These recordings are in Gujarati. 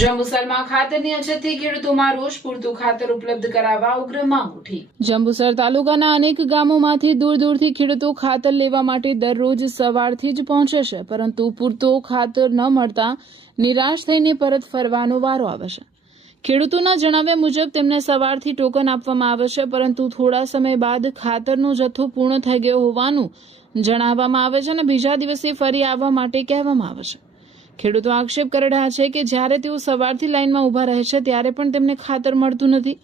જંબુસરમાં ખાતરની અછતથી ખેડૂતોમાં રોષ. પૂરતું ખાતર ઉપલબ્ધ કરાવવા ઉગ્ર માંગ ઉઠી. જંબુસર તાલુકાના અનેક ગામોમાંથી દૂર દૂરથી ખેડૂતો ખાતર લેવા માટે દરરોજ સવારથી જ પહોંચે છે, પરંતુ પૂરતો ખાતર ન મળતા નિરાશ થઈને પરત ફરવાનો વારો આવે છે. ખેડૂતોના જણાવ્યા મુજબ તેમને સવારથી ટોકન આપવામાં આવે છે, પરંતુ થોડા સમય બાદ ખાતરનો જથ્થો પૂર્ણ થઈ ગયો હોવાનું જણાવવામાં આવે છે અને બીજા દિવસે ફરી આવવા માટે કહેવામાં આવે છે. ખેડૂતો આક્ષેપ કરી રહ્યા છે કે જ્યારે તેઓ સવારથી લાઇનમાં ઊભા રહે છે ત્યારે પણ તેમને ખાતર મળતું નથી,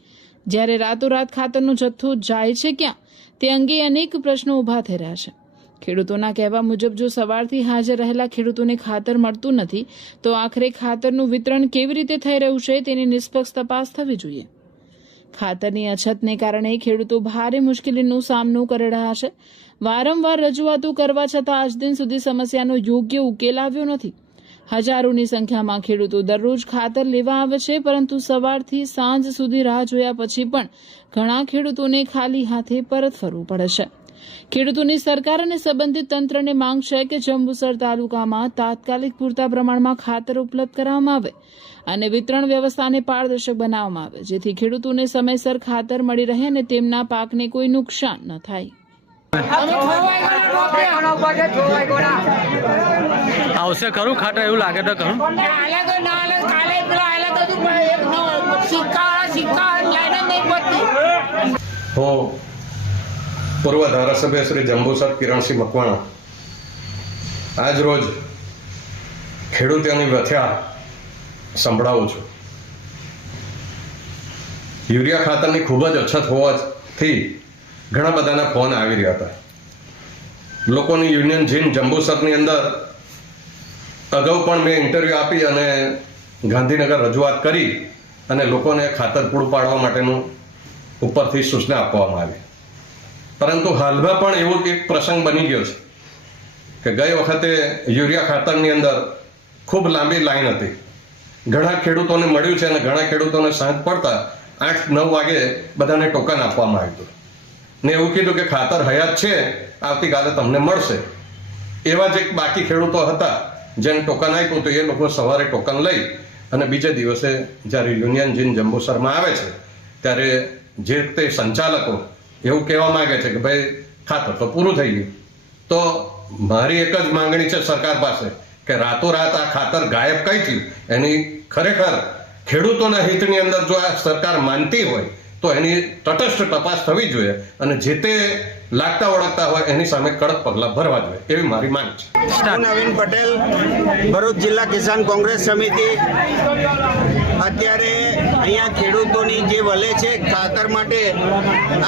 જ્યારે રાતોરાત ખાતરનો જથ્થો જાય છે ક્યાં તે અંગે અનેક પ્રશ્નો ઊભા થઈ રહ્યા છે. ખેડૂતોના કહેવા મુજબ જો સવારથી હાજર રહેલા ખેડૂતોને ખાતર મળતું નથી તો આખરે ખાતરનું વિતરણ કેવી રીતે થઈ રહ્યું છે તેની નિષ્પક્ષ તપાસ થવી જોઈએ. ખાતરની અછતને કારણે ખેડૂતો ભારે મુશ્કેલીનો સામનો કરી રહ્યા છે. વારંવાર રજૂઆતો કરવા છતાં આજ દિન સુધી સમસ્યાનો યોગ્ય ઉકેલ આવ્યો નથી. હજારોની સંખ્યામાં ખેડૂતો દરરોજ ખાતર લેવા આવે છે, પરંતુ સવારથી સાંજ સુધી રાહ જોયા પછી પણ ઘણા ખેડૂતોને ખાલી હાથે પરત ફરવું પડે છે. ખેડૂતોની સરકાર અને સંબંધિત તંત્રને માંગ છે કે જંબુસર તાલુકામાં તાત્કાલિક પૂરતા પ્રમાણમાં ખાતર ઉપલબ્ધ કરવામાં આવે અને વિતરણ વ્યવસ્થાને પારદર્શક બનાવવામાં આવે, જેથી ખેડૂતોને સમયસર ખાતર મળી રહે અને તેમના પાકને કોઈ નુકસાન ન થાય. આવશે ખરું ખાતર? એવું લાગે તો ખરું. હું પૂર્વ ધારાસભ્ય શ્રી જંબુસર કિરણસિંહ મકવાણા આજ રોજ ખેડૂતોની વ્યથા સંભળાવું છું. યુરિયા ખાતરની ખૂબ જ અછત હોવાથી ઘણા બધાના ફોન આવી રહ્યા હતા. લોકોની યુનિયન જીન જંબુસરની અંદર અગાઉ પણ મેં ઇન્ટરવ્યૂ આપી અને ગાંધીનગર રજૂઆત કરી અને લોકોને ખાતર પૂરું પાડવા માટેનું ઉપરથી સૂચના આપવામાં આવી. પરંતુ હાલમાં પણ એવો એક પ્રસંગ બની ગયો છે કે ગઈ વખતે યુરિયા ખાતરની અંદર ખૂબ લાંબી લાઈન હતી. ઘણા ખેડૂતોને મળ્યું છે અને ઘણા ખેડૂતોને સાંજ પડતા 8-9 વાગે બધાને ટોકન આપવામાં આવ્યું હતું ને એવું કીધું કે ખાતર હયાત છે, આવતીકાલે તમને મળશે. એવા જ એક બાકી ખેડૂતો હતા જેને ટોકન આપ્યું તો એ લોકો સવારે ટોકન લઈ અને બીજે દિવસે જ્યારે યુનિયન જીન જંબુસરમાં આવે છે ત્યારે જે તે સંચાલકો એવું કહેવા માંગે છે કે ભાઈ ખાતર તો પૂરું થઈ ગયું. તો મારી એક જ માંગણી છે સરકાર પાસે કે રાતોરાત આ ખાતર ગાયબ કઈ થયું એની ખરેખર ખેડૂતોના હિતની અંદર જો આ સરકાર માનતી હોય તો એની તટસ્થ તપાસ થવી જોઈએ અને જે તે લાગતા ઓળખતા હોય એની સામે કડક પગલાં ભરવા જોઈએ એવી મારી માંગ છે. નવીન પટેલ, ભરૂચ જિલ્લા કિસાન કોંગ્રેસ સમિતિ. અત્યારે અહીંયા ખેડૂતોની જે વલે છે ખાતર માટે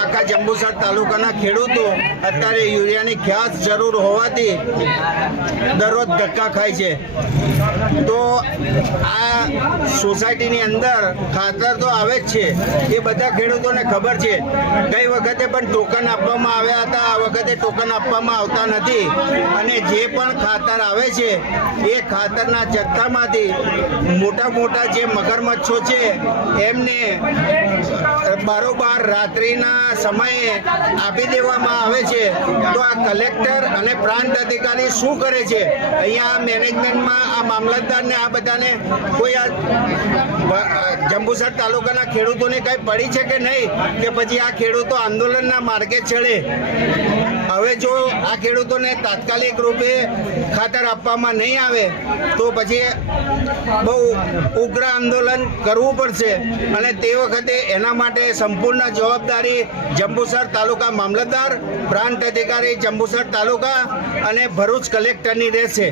આખા જંબુસર તાલુકાના ખેડૂતો અત્યારે યુરિયાની ખાસ જરૂર હોવાથી દરરોજ ધક્કા ખાય છે. તો આ સોસાયટીની અંદર ખાતર તો આવે જ છે, એ બધા ખેડૂતોને ખબર છે. ગઈ વખતે પણ ટોકન આપવામાં આવ્યા હતા, આ વખતે ટોકન આપવામાં આવતા નથી અને જે પણ ખાતર આવે છે એ ખાતરના જથ્થામાંથી મોટા મોટા જે મગરમચ્છો છે એમને બારોબાર રાત્રિના સમયે આપી દેવામાં આવે છે. તો આ કલેક્ટર અને પ્રાંત અધિકારી શું કરે છે? અહીંયા મેનેજમેન્ટમાં આ મામલતદારને આ બધાને કોઈ આ જંબુસર તાલુકાના ખેડૂતોને કઈ પડી છે કે નહીં, કે પછી આ ખેડૂતો આંદોલનના માર્ગે ચડે? હવે જો આ ખેડૂતોને તાત્કાલિક રૂપે ખાતર આપવામાં નહીં આવે તો પછી બહુ ઉગ્ર આંદોલન કરવું પડશે અને તે વખતે એના માટે સંપૂર્ણ જવાબદારી જંબુસર તાલુકા મામલતદાર, પ્રાંત અધિકારી જંબુસર તાલુકા અને ભરૂચ કલેક્ટરની રહેશે.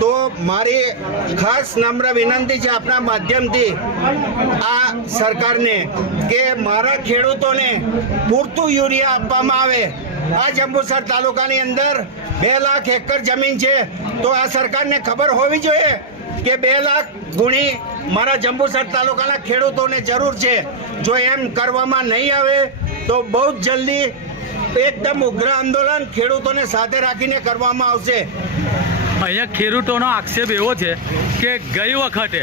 તો મારી ખાસ નમ્ર વિનંતી છે આપના માધ્યમથી આ સરકારને કે મારા ખેડૂતોને પૂરતું યુરિયા આપવામાં આવે. આ જંબુસર તાલુકાની અંદર 2 લાખ એકર જમીન છે, તો આ સરકારને ખબર હોવી જોઈએ કે 2 લાખ ગુણી મારા જંબુસર તાલુકાના ખેડૂતોને જરૂર છે. જો એમ કરવામાં નહીં આવે તો બહુ જ જલ્દી એકદમ ઉગ્ર આંદોલન ખેડૂતોને સાથે રાખીને કરવામાં આવશે. અહીંયા ખેડૂતોનો આક્ષેપ એવો છે કે ગઈ વખતે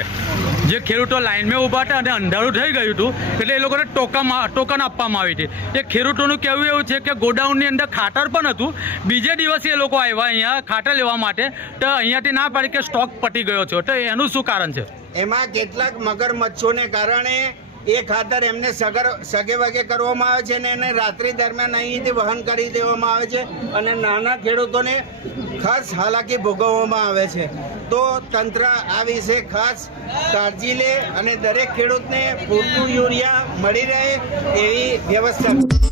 જે ખેડૂતો લાઇનમાં ઊભા હતા અને અંધારું થઈ ગયું હતું એટલે એ લોકોને ટોકન આપવામાં આવી હતી. એ ખેડૂતોનું કહેવું એવું છે કે ગોડાઉનની અંદર ખાતર પણ હતું. બીજે દિવસે એ લોકો આવ્યા અહીંયા ખાતર લેવા માટે, તો અહીંયાથી ના પાડી કે સ્ટોક પતી ગયો છે. તો એનું શું કારણ છે? એમાં કેટલાક મગરમચ્છોને કારણે એ ખાતર એમને સગે વગે કરવામાં આવે છે અને એને રાત્રિ દરમિયાન અહીંથી વહન કરી દેવામાં આવે છે અને નાના ખેડૂતોને ખાસ હાલાકી ભોગવવામાં આવે છે. તો તંત્ર આ વિશે ખાસ કાળજી લે અને દરેક ખેડૂતને પૂરતું યુરિયા મળી રહે એવી વ્યવસ્થા